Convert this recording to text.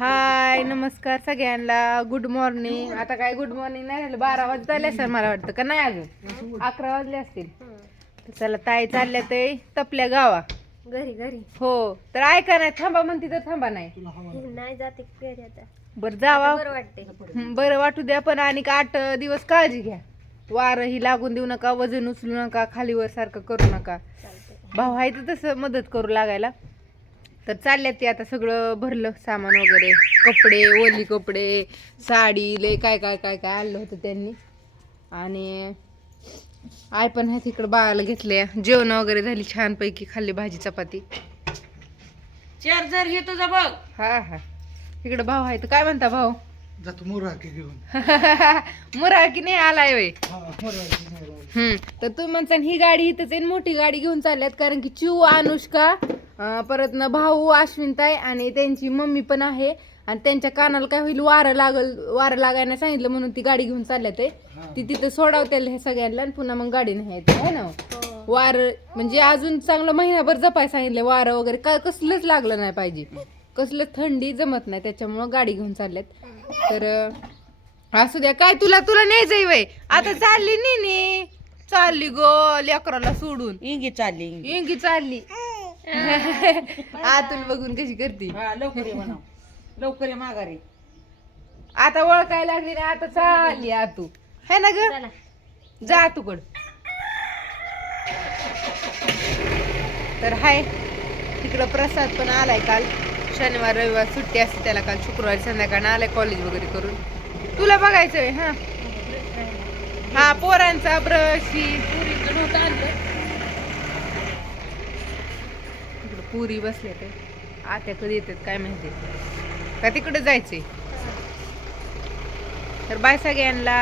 हाय नमस्कार सगळ्यांना. Good morning आता काय गुड मॉर्निंग नाही झालं. बारा वाजता आले सर मला वाटतं. का नाही अजून? अकरा वाजले असतील. तर चला ताई चालल्या ते तपल्या गावा. घरी घरी. हो. तर ऐका नाही थांबा म्हणती तर थांबा नाही. नाही. जाते घरी आता. बरं जावा. बरं वाटते बरं वाटू द्या पण आणि आठ दिवस काळजी घ्या. वारं ही लागून देऊ नका वजन उचलू नका खालीवर सारखं करू नका. भाऊ आहे तर तसं मदत करू लागायला. तर चालल्यात ते आता सगळं भरलं सामान वगैरे. कपडे ओली कपडे साडी लय काय काय काय काय आणलं होतं त्यांनी. आणि आय पण आहे तिकडं बाळाला घेतले जेवण वगैरे झाली छानपैकी खाल्ली भाजी चपाती. चार्जर घे तुझा बघ. हा हा. इकडं भाऊ आहे तर काय म्हणता भाऊ? जातो मुराकी घेऊन. मुरा की नाही आलाय वय हा मुराकी. हम्म. तर तू म्हणता ही गाडी इथंच आहे मोठी गाडी घेऊन चालल्यात. कारण की चिऊ अनुष्का परत ना भाऊ अश्विनताई आणि त्यांची मम्मी पण आहे. आणि त्यांच्या कानाला काय होईल वारं लागल वारं लागायला सांगितलं म्हणून ती गाडी घेऊन चालल्यात आहे ती तिथं सोडावत्याल ह्या सगळ्यांना आणि पुन्हा मग गाडी नाही येत आहे ना? हो. वार म्हणजे अजून चांगलं महिनाभर जपाय सांगितलं वारं वगैरे काय कसलंच लागलं नाही पाहिजे. कसलं थंडी जमत नाही त्याच्यामुळं गाडी घेऊन चालल्यात. तर असू द्या काय तुला तुला न्यायचंय वय? आता चालली नेने. चालली गो लेकराला सोडून. इंगी चालली. इंगी चालली. आतून बघून कशी करते. हा लवकर ये म्हणा लवकर ये माघारी. आता ओळखाय लागली ना आता चालली आतू. है ना ग? चला. जा तुकड तर हाय तिकडं प्रसाद पण आलाय काल. शनिवार रविवार सुट्टी असते त्याला काल शुक्रवारी संध्याकाळ आलाय कॉलेज वगैरे करून. तुला बघायचंय हा. हा पोरांचा ब्रश ही. पुरीचं नव्हतं आणलं तिकडं पुरी बसले ते. आत्या कधी येतात काय माहिती. का तिकडे जायचंय? तर बाय सगळ्यांना.